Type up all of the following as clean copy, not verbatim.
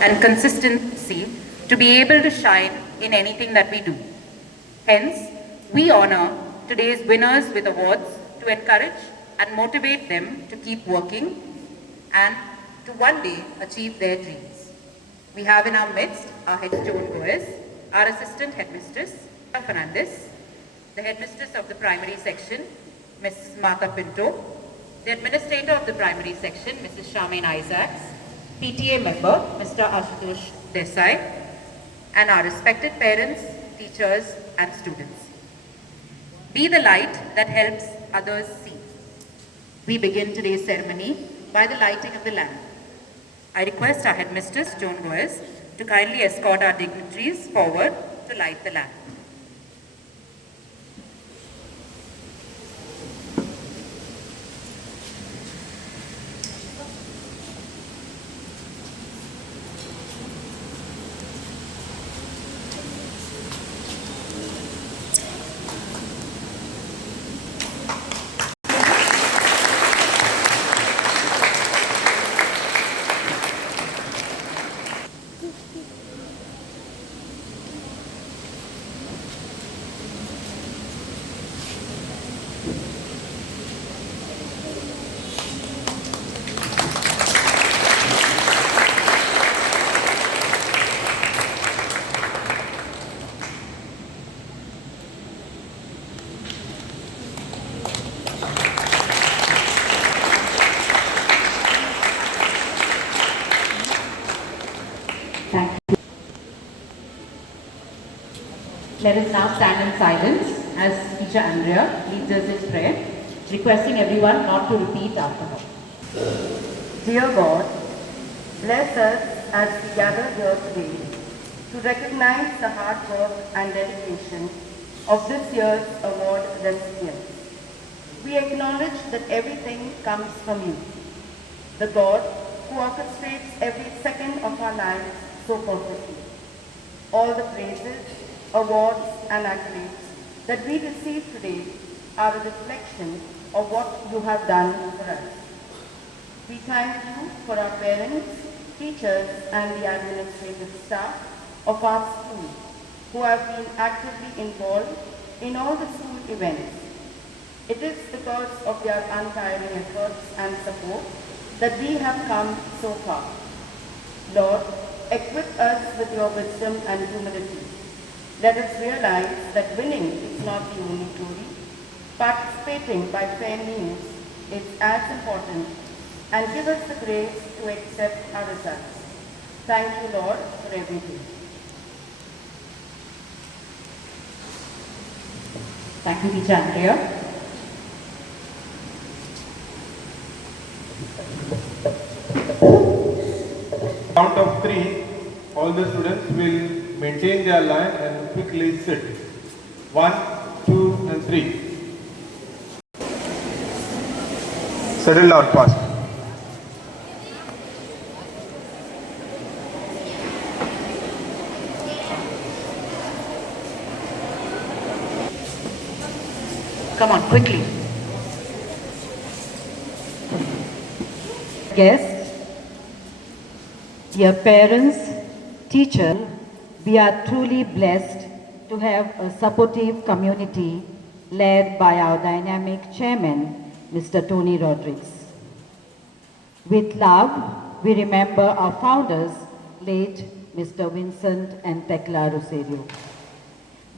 and consistency to be able to shine in anything that we do. Hence, we honor today's winners with awards to encourage and motivate them to keep working and to one day achieve their dreams. We have in our midst our head Joan Goes, our assistant headmistress, Fernandez, the headmistress of the primary section, Ms. Martha Pinto, the administrator of the primary section, Mrs. Charmaine Isaacs, PTA member, Mr. Ashutosh Desai, and our respected parents, teachers, and students. Be the light that helps others see. We begin today's ceremony by the lighting of the lamp. I request our headmistress, Joan Goes, to kindly escort our dignitaries forward to light the lamp. Let us now stand in silence as Teacher Andrea leads us in prayer, requesting everyone not to repeat after her. Dear God, bless us as we gather here today to recognize the hard work and dedication of this year's award recipients. We acknowledge that everything comes from you, the God who orchestrates every second of our lives so perfectly. All the praises, awards, and accolades that we receive today are a reflection of what you have done for us. We thank you for our parents, teachers, and the administrative staff of our school who have been actively involved in all the school events. It is because of their untiring efforts and support that we have come so far. Lord, equip us with your wisdom and humility. Let us realize that winning is not the only glory. Participating by fair means is as important, and give us the grace to accept our results. Thank you, Lord, for everything. Thank you, Teacher Andrea. Count of three, all the students will maintain their line and quickly sit. 1, 2, and 3. Settle down fast. Come on, quickly. Guests, dear parents, teachers, we are truly blessed to have a supportive community led by our dynamic chairman, Mr. Tony Rodriguez. With love, we remember our founders, late Mr. Vincent and Tecla Rosario.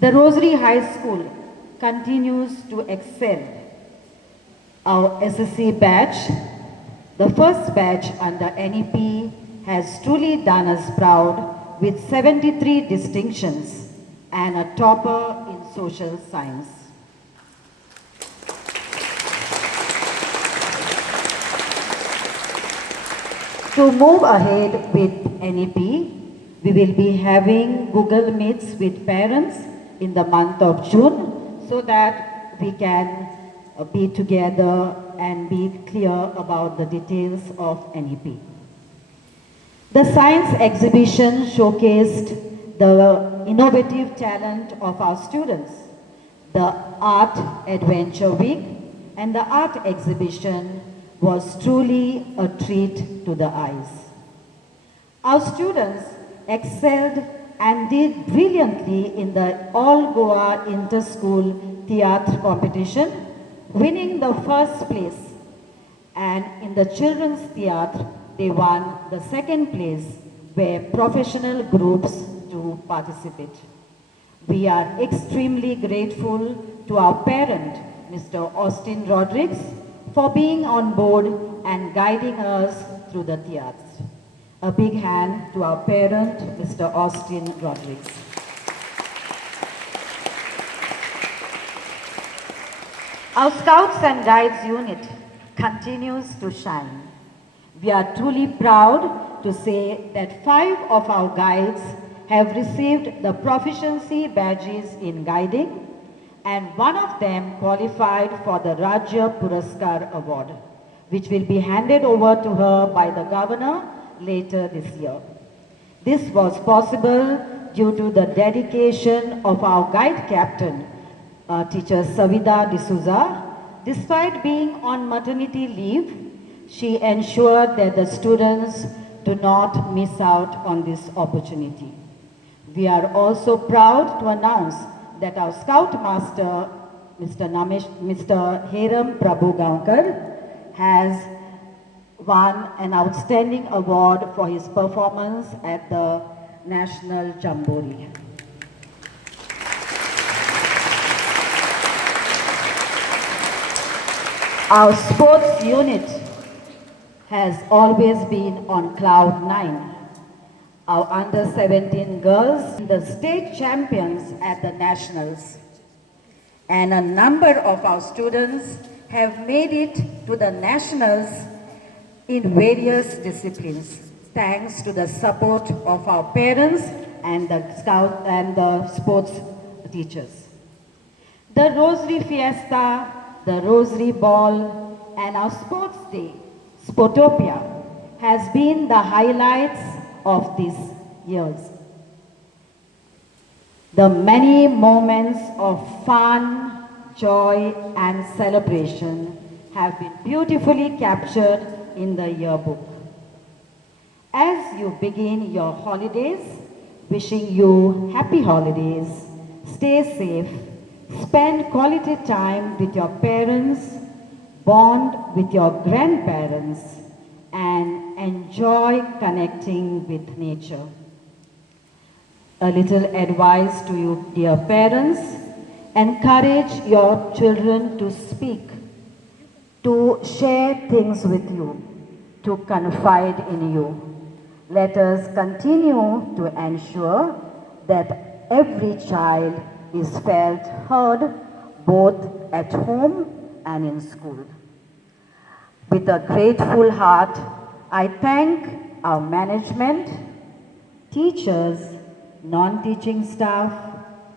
The Rosary High School continues to excel. Our SSC batch, the first batch under NEP, has truly done us proud with 73 distinctions and a topper in social science. To move ahead with NEP, we will be having Google Meets with parents in the month of June so that we can be together and be clear about the details of NEP. The science exhibition showcased the innovative talent of our students. The Art Adventure Week and the art exhibition was truly a treat to the eyes. Our students excelled and did brilliantly in the All Goa Inter-School Theatre competition, winning the first place. And in the children's theatre, they won the second place, where professional groups to participate. We are extremely grateful to our parent, Mr. Austin Rodriguez, for being on board and guiding us through the theatres. A big hand to our parent, Mr. Austin Rodriguez. Our Scouts and Guides unit continues to shine. We are truly proud to say that 5 of our guides have received the proficiency badges in guiding, and one of them qualified for the Rajya Puraskar Award, which will be handed over to her by the governor later this year. This was possible due to the dedication of our guide captain, teacher Savida D'Souza. Despite being on maternity leave, she ensured that the students do not miss out on this opportunity. We are also proud to announce that our Scout Master, Mr. Heram Prabhu Gaonkar, has won an outstanding award for his performance at the National Jamboree. Our sports unit has always been on cloud 9. Our under 17 girls, the state champions at the nationals. And a number of our students have made it to the nationals in various disciplines, thanks to the support of our parents and the scout and the sports teachers. The Rosary Fiesta, the Rosary Ball, and our Sports Day, Sportopia, has been the highlights of these years. The many moments of fun, joy, and celebration have been beautifully captured in the yearbook. As you begin your holidays, wishing you happy holidays, stay safe, spend quality time with your parents, bond with your grandparents, and enjoy connecting with nature. A little advice to you, dear parents: encourage your children to speak, to share things with you, to confide in you. Let us continue to ensure that every child is felt heard both at home and in school. With a grateful heart, I thank our management, teachers, non-teaching staff,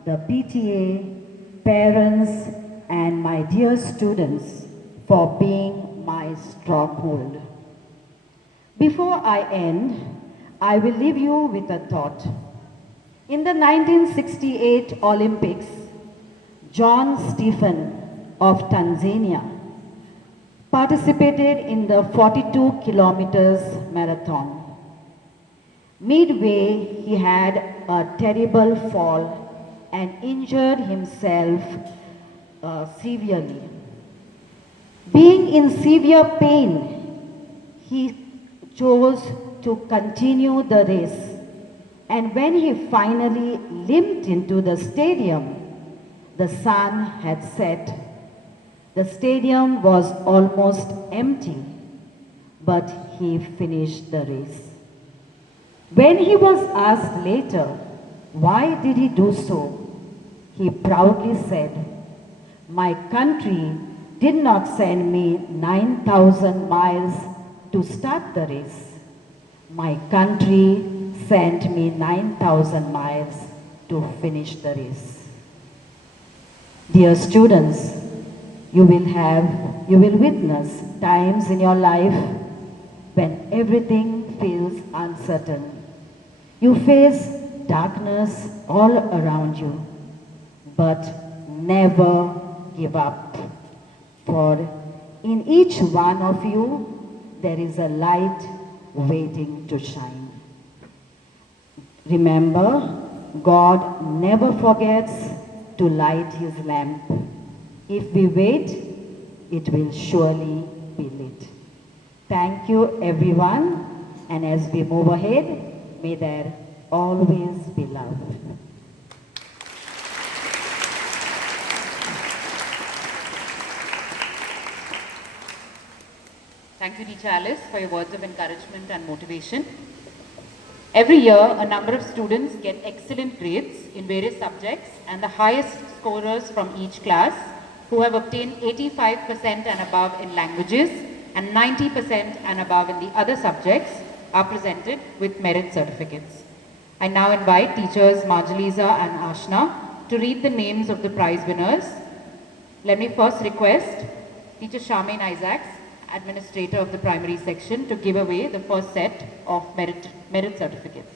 the PTA, parents, and my dear students for being my stronghold. Before I end, I will leave you with a thought. In the 1968 Olympics, John Stephen of Tanzania participated in the 42 kilometers marathon. Midway, he had a terrible fall and injured himself severely. Being in severe pain, he chose to continue the race. And when he finally limped into the stadium, the sun had set. The stadium was almost empty, but he finished the race. When he was asked later, why did he do so? He proudly said, "My country did not send me 9,000 miles to start the race. My country sent me 9,000 miles to finish the race." Dear students, you will witness times in your life when everything feels uncertain. You face darkness all around you, but never give up. For in each one of you, there is a light waiting to shine. Remember, God never forgets to light his lamp. If we wait, it will surely be lit. Thank you, everyone. And as we move ahead, may there always be love. Thank you, Teacher Alice, for your words of encouragement and motivation. Every year, a number of students get excellent grades in various subjects, and the highest scorers from each class, who have obtained 85% and above in languages and 90% and above in the other subjects, are presented with merit certificates. I now invite teachers Marjaliza and Ashna to read the names of the prize winners. Let me first request Teacher Charmaine Isaacs, Administrator of the primary section, to give away the first set of merit certificates.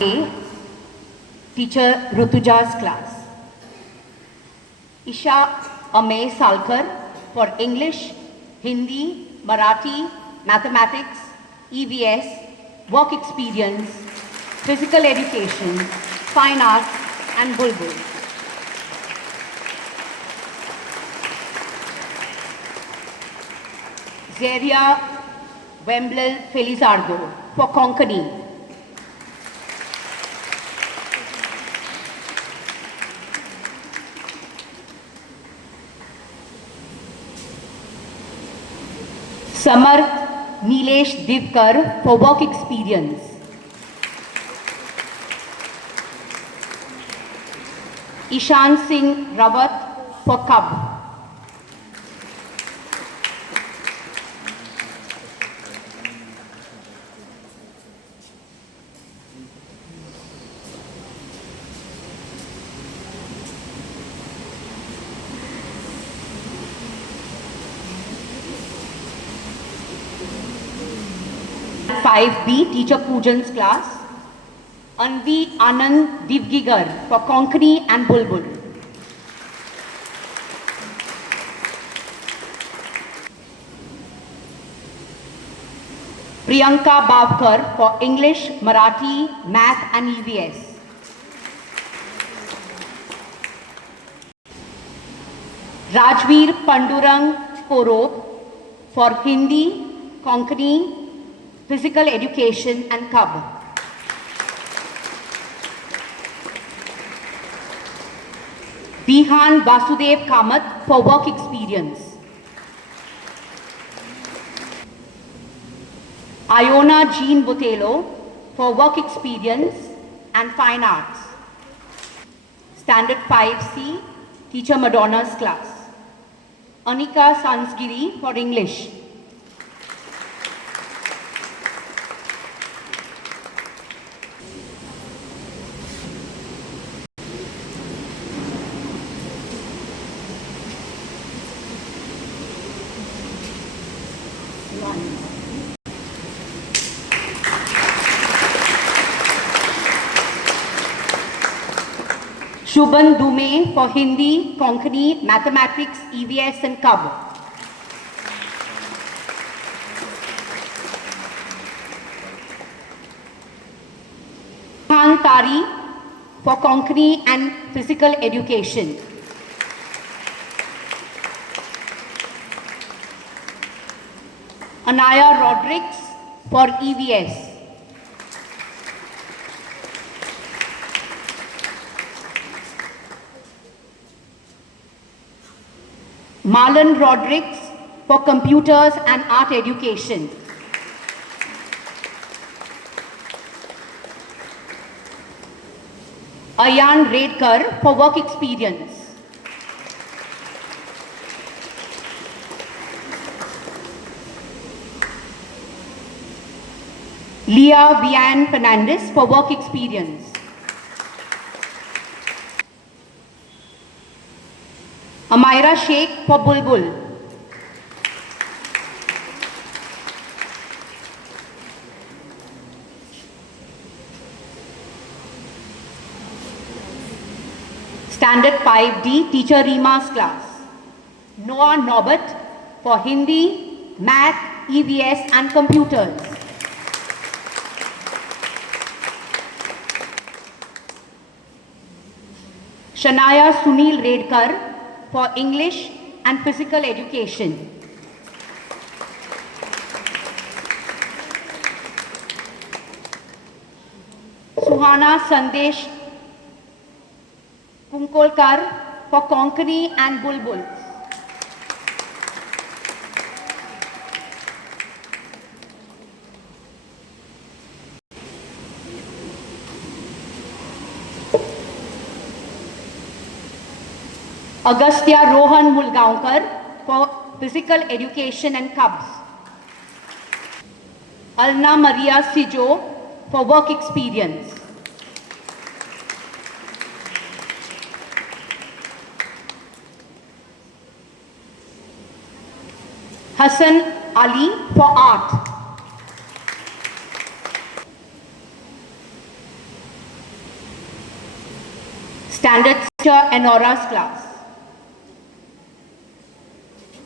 A, Teacher Rutuja's class. Isha Amey Salkar for English, Hindi, Marathi, Mathematics, EVS, Work Experience, Physical Education, Fine Arts and Bulbul. Zeria Wembley Felizardo for Konkani. Samarth Nilesh Divkar for Work Experience. Ishan Singh Rawat for Cub. Five B, Teacher Pujan's class. Anvi Anand Divgigar for Konkani and Bulbul. Priyanka Bavkar for English, Marathi, Math and EVS. Rajveer Pandurang Korop for Hindi, Konkani, Physical Education and Cub. Bihan Vasudev Kamath for Work Experience. Iona Jean Botello for Work Experience and Fine Arts. Standard 5C, Teacher Madonna's class. Anika Sansgiri for English. Shubhan Dume for Hindi, Konkani, Mathematics, EVS and Cub. Khan Tari for Konkani and Physical Education. Anaya Rodriguez for EVS. Marlon Rodriguez for Computers and Art Education. Ayan Redkar for Work Experience. Leah Vian Fernandez for Work Experience. Amira Sheikh for Bulbul. Standard 5D, Teacher Rima's class. Noah Norbert for Hindi, Math, EVS and Computers. Shanaya Sunil Redkar for English and Physical Education. Suhana Sandesh Kunkolkar for Konkani and Bulbuls. Agastya Rohan Mulgaonkar for Physical Education and Cubs. Alna Maria Sijo for Work Experience. Hassan Ali for Art. Standard Teacher Enora's class.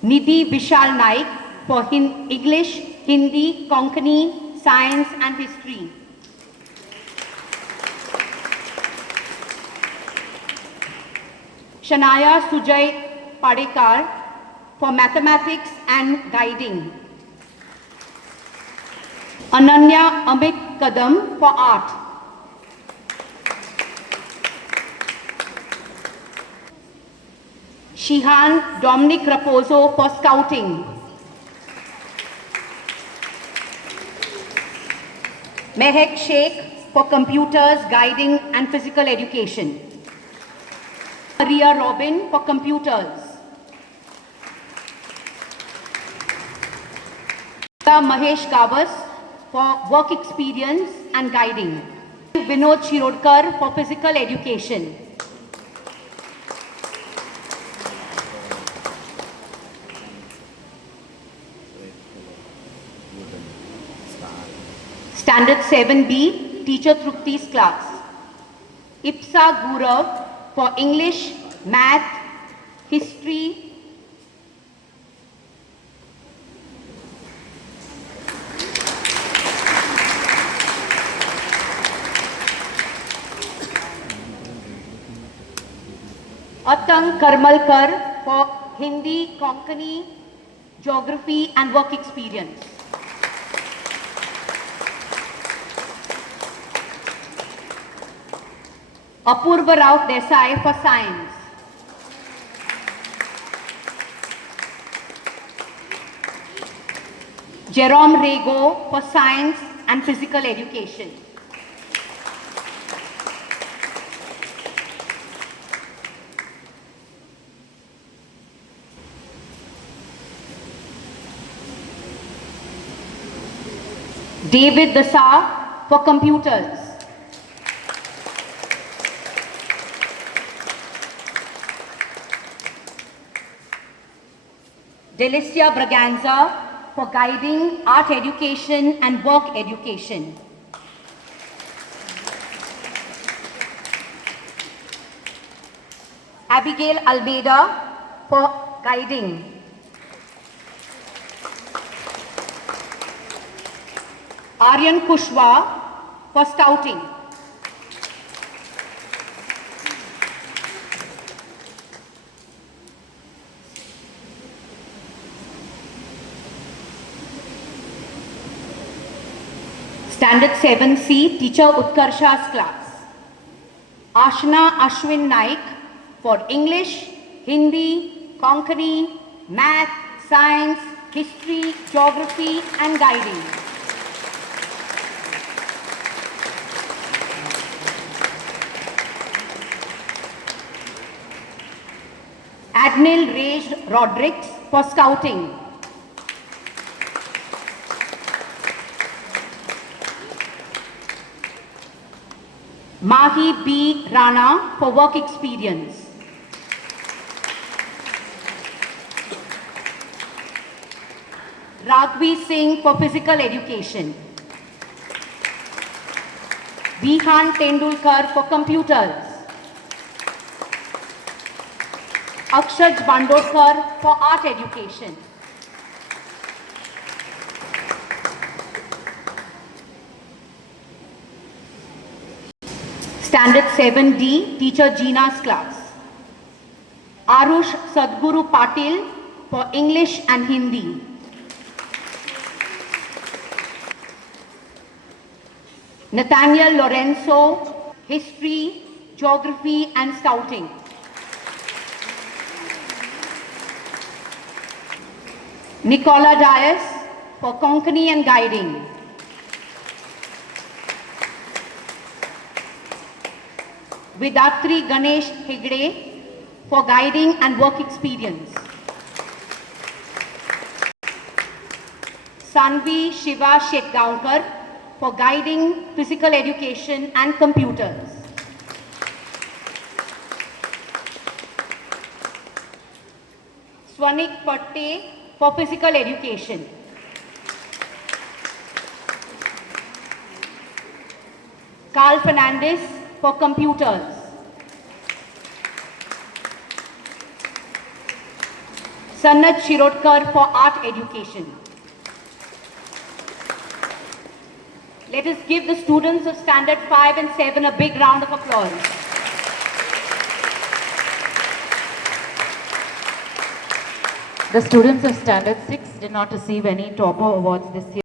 Nidhi Vishal Naik for English, Hindi, Konkani, Science and History. Shanaya Sujay Padekar for Mathematics and Guiding. Ananya Amit Kadam for Art. Shihan Dominic Raposo for Scouting. Mehek Sheikh for Computers, Guiding and Physical Education. Maria Robin for Computers. Mahesh Gavas for Work Experience and Guiding. Vinod Shirodkar for Physical Education. Standard 7B, Teacher Trupti's class. Ipsa Gurav for English, Math, History, Atang Karmalkar for Hindi, Konkani, Geography and Work Experience. Apurva Rao Desai for Science. Jerome Rego for Science and Physical Education. David Dasa for Computers. Delicia Braganza for Guiding, Art Education and Work Education. Abigail Almeida for Guiding. Aryan Kushwa for Scouting. Standard 7C, Teacher Utkarsha's class. Ashna Ashwin Naik for English, Hindi, Konkani, Math, Science, History, Geography and Guiding. Adnil Rej Rodrigues for Scouting. Mahi B. Rana for Work Experience. Raghvi Singh for Physical Education. Vihan Tendulkar for Computers. Akshaj Bandodkar for Art Education. Standard 7D, Teacher Gina's class. Arush Sadguru Patil for English and Hindi. Nathaniel Lorenzo, History, Geography and Scouting. Nicola Dias for Konkani and Guiding. Vidatri Ganesh Hegde for Guiding and Work Experience. Sanvi Shiva Shekgaonkar for Guiding Physical Education and Computers. Swanik Patte for Physical Education. Carl Fernandez for Computers. Sanat Shirodkar for Art Education. Let us give the students of Standard 5 and 7 a big round of applause. The students of Standard 6 did not receive any topper awards this year.